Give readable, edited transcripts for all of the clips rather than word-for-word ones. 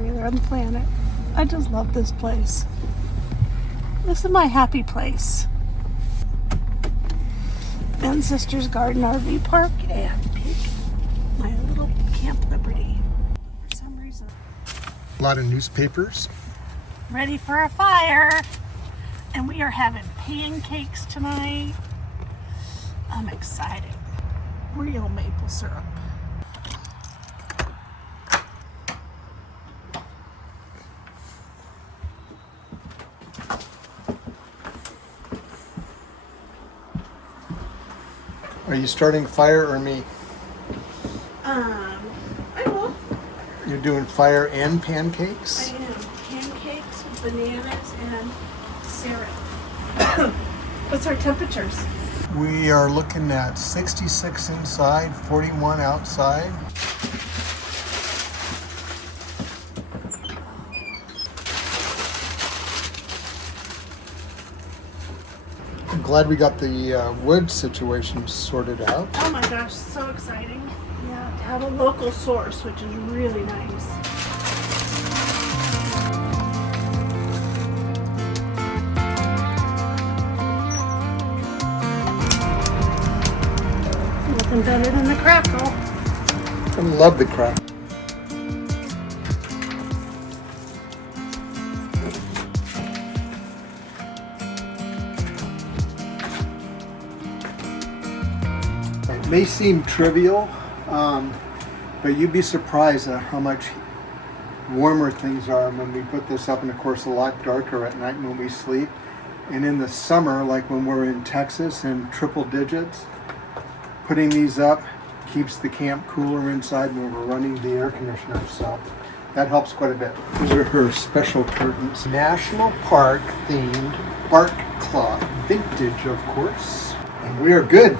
trailer on the planet. I just love this place. This is my happy place. And Sister's Garden RV Park and my little Camp Liberty. For some reason. A lot of newspapers. Ready for a fire. And we are having pancakes tonight. I'm excited. Real maple syrup. Are you starting fire or me? I will. You're doing fire and pancakes? I am. Pancakes with bananas and syrup. What's our temperatures? We are looking at 66 inside, 41 outside. I'm glad we got the wood situation sorted out. Oh my gosh, so exciting. Yeah, to have a local source, which is really nice. Nothing better than the crackle. I love the crack. It may seem trivial, but you'd be surprised at how much warmer things are when we put this up, and of course a lot darker at night when we sleep. And in the summer, like when we're in Texas in triple digits, putting these up keeps the camp cooler inside when we're running the air conditioner, so that helps quite a bit. These are her special curtains. National Park themed bark cloth, vintage of course. And we are good.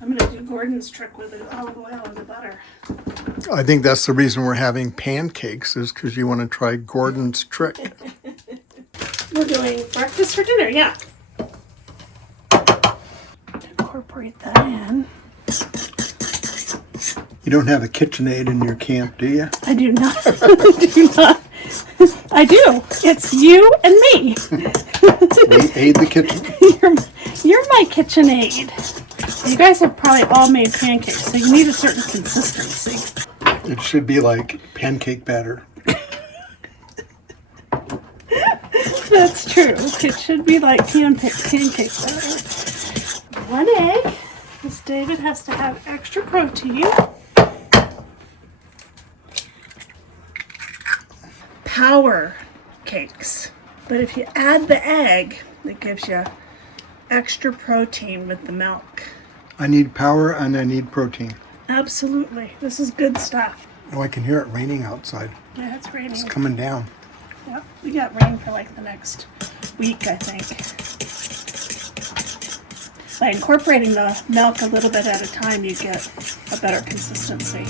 I'm going to do Gordon's trick with the olive oil and the butter. I think that's the reason we're having pancakes, is because you want to try Gordon's trick. We're doing breakfast for dinner, yeah. Incorporate that in. You don't have a KitchenAid in your camp, do you? I do not. do not. I do. It's you and me. We aid the kitchen. You're my KitchenAid. You guys have probably all made pancakes, so you need a certain consistency. It should be like pancake batter. That's true. It should be like pancake batter. 1 egg. Miss David has to have extra protein. Power cakes. But if you add the egg, it gives you extra protein with the milk. I need power and I need protein. Absolutely. This is good stuff. Oh, I can hear it raining outside. Yeah, it's raining. It's coming down. Yep. We got rain for like the next week, I think. By incorporating the milk a little bit at a time, you get a better consistency.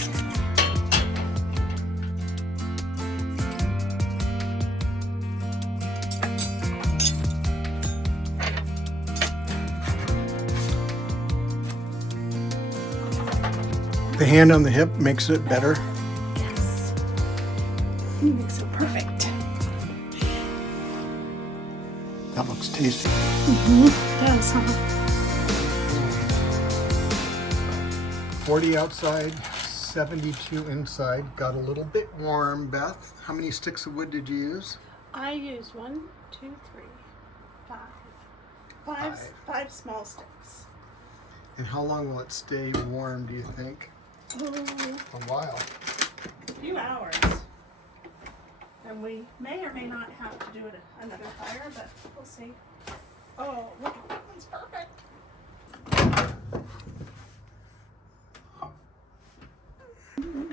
The hand on the hip makes it better. Yes. You make it perfect. That looks tasty. It does, huh? 40 outside, 72 inside. Got a little bit warm, Beth. How many sticks of wood did you use? I use 1, 2, 3, 5. Five small sticks. And how long will it stay warm, do you think? Oh, A while. a few hours. And we may or may not have to do another fire, but we'll see. Oh, look, that one's perfect.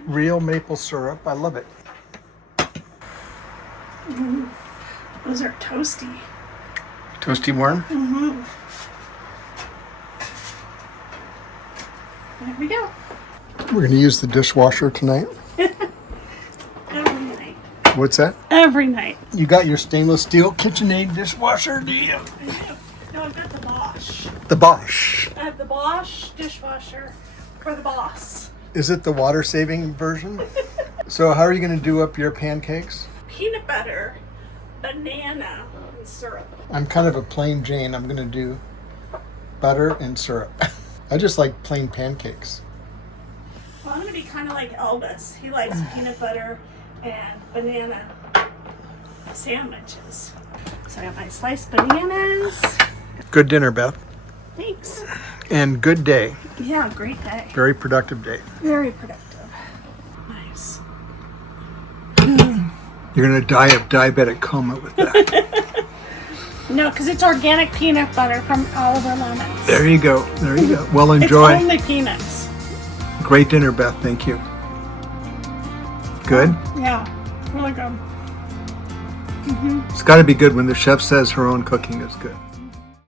Real maple syrup. I love it. Those are toasty. Toasty warm? Mm-hmm. There we go. We're going to use the dishwasher tonight. Every night. What's that? Every night. You got your stainless steel KitchenAid dishwasher, do you? I do. No, I've got the Bosch. The Bosch. I have the Bosch dishwasher for the boss. Is it the water-saving version? So how are you going to do up your pancakes? Peanut butter, banana, and syrup. I'm kind of a plain Jane. I'm going to do butter and syrup. I just like plain pancakes. Well, I'm going to be kind of like Elvis. He likes peanut butter and banana sandwiches. So I got my sliced bananas. Good dinner, Beth. Thanks. And good day. Yeah, great day. Very productive day. Very productive. Nice. You're going to die of diabetic coma with that. No, because it's organic peanut butter from Oliver Lemons. There you go. There you go. Well, enjoy. It's only peanuts. Great dinner, Beth. Thank you. Good? Yeah, really good. It's got to be good when the chef says her own cooking is good.